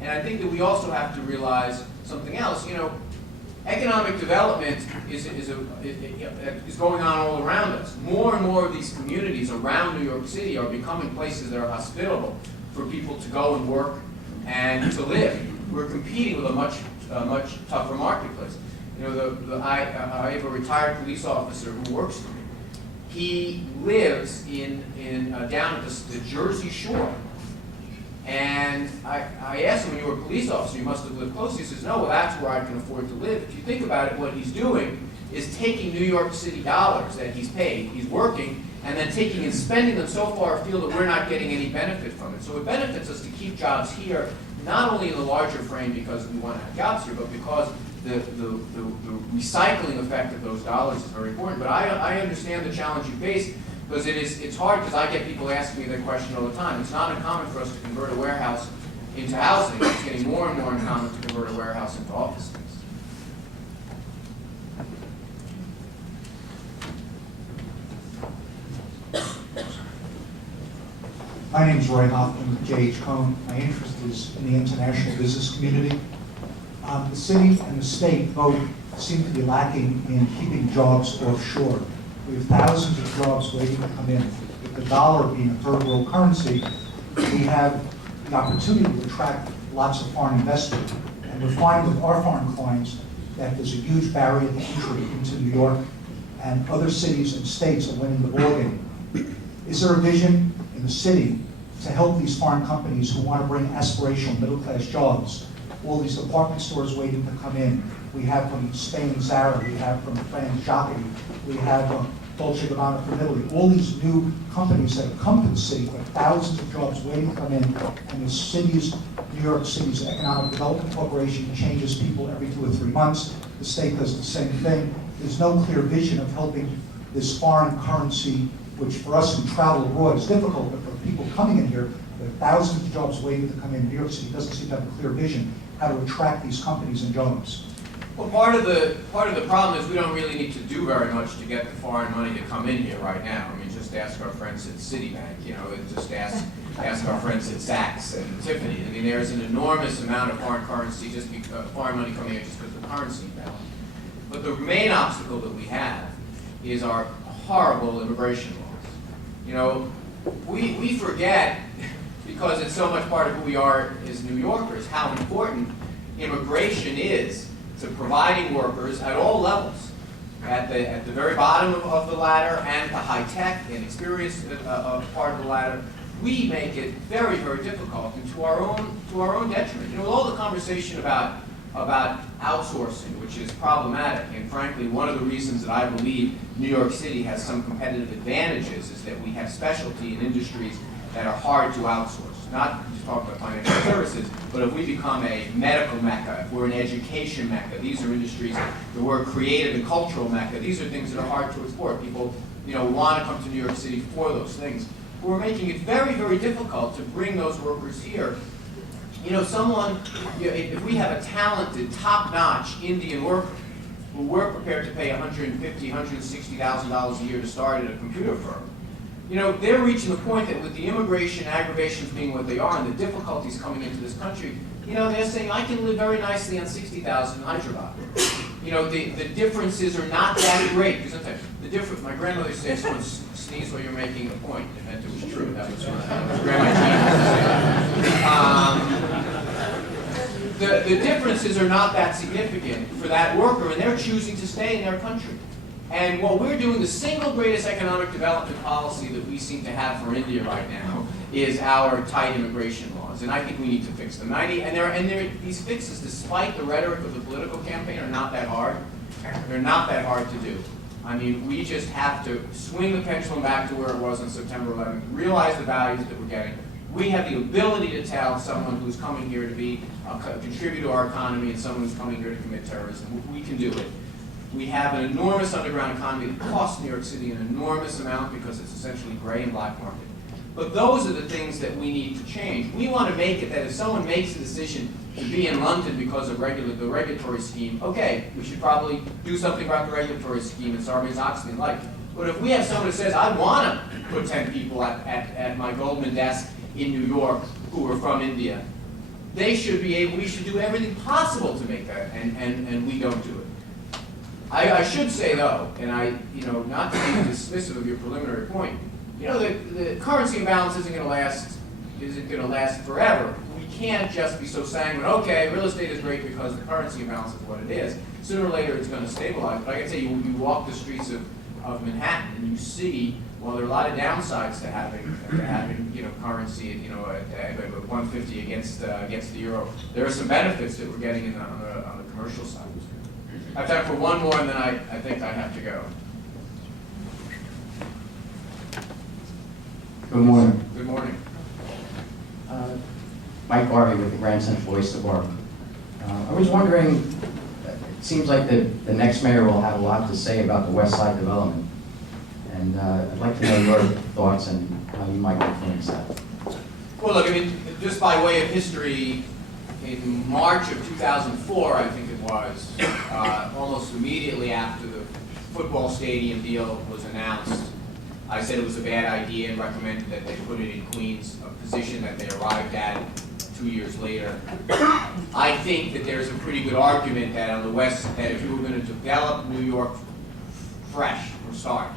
And I think that we also have to realize something else. Economic development is going on all around us. More and more of these communities around New York City are becoming places that are hospitable for people to go and work and to live. We're competing with a much tougher marketplace. I have a retired police officer who works for me. He lives down at the Jersey Shore. And I asked him, when you were a police officer, you must have lived close. He says, no, well, that's where I can afford to live. If you think about it, what he's doing is taking New York City dollars that he's paid, he's working, and then taking and spending them so far afield that we're not getting any benefit from it. So it benefits us to keep jobs here, not only in the larger frame because we want to have jobs here, but because the recycling effect of those dollars is very important. But I understand the challenge you face, because it's hard, because I get people asking me that question all the time. It's not uncommon for us to convert a warehouse into housing. It's getting more and more uncommon to convert a warehouse into office space. My name is Roy Hoffman with J.H. Cohn. My interest is in the international business community. The city and the state both seem to be lacking in keeping jobs offshore. We have thousands of jobs waiting to come in. With the dollar being a third world currency, we have the opportunity to attract lots of foreign investment. And we're finding with our foreign clients that there's a huge barrier to entry into New York, and other cities and states are winning the ballgame. Is there a vision in the city to help these foreign companies who want to bring aspirational middle-class jobs? All these department stores waiting to come in. We have from Spain, Zara. We have from France, Jacqueline. We have Dolce & Gabbana from Italy. All these new companies that have come to the city with thousands of jobs waiting to come in. And the city's, New York City's Economic Development Corporation changes people every 2 or 3 months. The state does the same thing. There's no clear vision of helping this foreign currency, which for us who travel abroad is difficult, but for people coming in here, there are thousands of jobs waiting to come in. New York City doesn't seem to have a clear vision how to attract these companies and jobs. Well, part of the problem is we don't really need to do very much to get the foreign money to come in here right now. I mean, just ask our friends at Citibank, and just ask our friends at Saks and Tiffany. I mean, there's an enormous amount of foreign currency, foreign money coming in just because the currency balance. But the main obstacle that we have is our horrible immigration laws. We forget, because it's so much part of who we are as New Yorkers, how important immigration is to providing workers at all levels, at the very bottom of the ladder and the high-tech and experienced part of the ladder. We make it very, very difficult, and to our own detriment. All the conversation about outsourcing, which is problematic, and frankly, one of the reasons that I believe New York City has some competitive advantages is that we have specialty in industries that are hard to outsource. Not just talking about financial services, but if we become a medical mecca, if we're an education mecca, these are industries that we're a creative and cultural mecca. These are things that are hard to export. People, want to come to New York City for those things. We're making it very, very difficult to bring those workers here. If we have a talented, top-notch Indian worker who we're prepared to pay $150,000, $160,000 a year to start at a computer firm, they're reaching the point that with the immigration aggravations being what they are and the difficulties coming into this country, they're saying, I can live very nicely on $60,000 in Hyderabad. The differences are not that great. My grandmother said, someone sneeze while you're making a point. It meant it was true. That was grandma. The differences are not that significant for that worker, and they're choosing to stay in their country. And what we're doing, the single greatest economic development policy that we seem to have for India right now is our tight immigration laws. And I think we need to fix them. These fixes, despite the rhetoric of the political campaign, are not that hard. They're not that hard to do. I mean, we just have to swing the pendulum back to where it was on September 11th, realize the values that we're getting. We have the ability to tell someone who's coming here to be a contributor to our economy and someone who's coming here to commit terrorism. We can do it. We have an enormous underground economy that costs New York City an enormous amount because it's essentially gray and black market. But those are the things that we need to change. We want to make it that if someone makes a decision to be in London because of the regulatory scheme, okay, we should probably do something about the regulatory scheme and Sarbanes-Oxley and like. But if we have someone who says, I want to put 10 people at my Goldman desk in New York who are from India, they should be able, we should do everything possible to make that, and we don't do it. I should say though, and not to be dismissive of your preliminary point, the currency imbalance isn't going to last forever. We can't just be so sanguine, okay, real estate is great because the currency imbalance is what it is. Sooner or later it's going to stabilize. But I can tell you, you walk the streets of Manhattan and you see, well, there are a lot of downsides to having currency at 150 against the euro. There are some benefits that we're getting on the commercial side. I have time for one more, and then I think I have to go. Good morning. Good morning. Mike Garvey with the Grand Central Oyster Bar. I was wondering, it seems like the next mayor will have a lot to say about the West Side development. And I'd like to know your thoughts and how you might influence that. Well, look, just by way of history, in March of 2004, I think it was, almost immediately after the football stadium deal was announced, I said it was a bad idea and recommended that they put it in Queens, a position that they arrived at 2 years later. I think that there's a pretty good argument that on the West, that if you were going to develop New York fresh from start,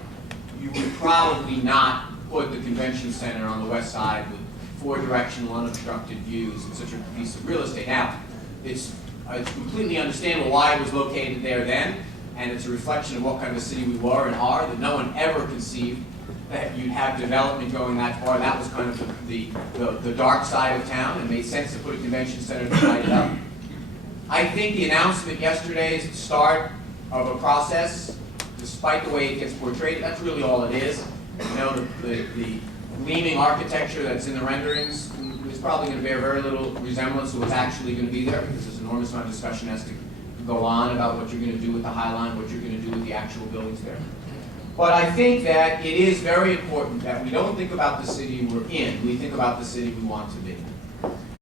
you would probably not put the convention center on the West Side with 4-directional unobstructed views in such a piece of real estate. Now, it's completely understandable why it was located there then, and it's a reflection of what kind of a city we were and are, that no one ever conceived that you'd have development going that far. That was kind of the dark side of town, and it made sense to put a convention center to light it up. I think the announcement yesterday is the start of a process, despite the way it gets portrayed. That's really all it is. The gleaming architecture that's in the renderings is probably going to bear very little resemblance to what's actually going to be there, because there's an enormous amount of discussion has to go on about what you're going to do with the High Line, what you're going to do with the actual buildings there. But I think that it is very important that we don't think about the city we're in, we think about the city we want to be.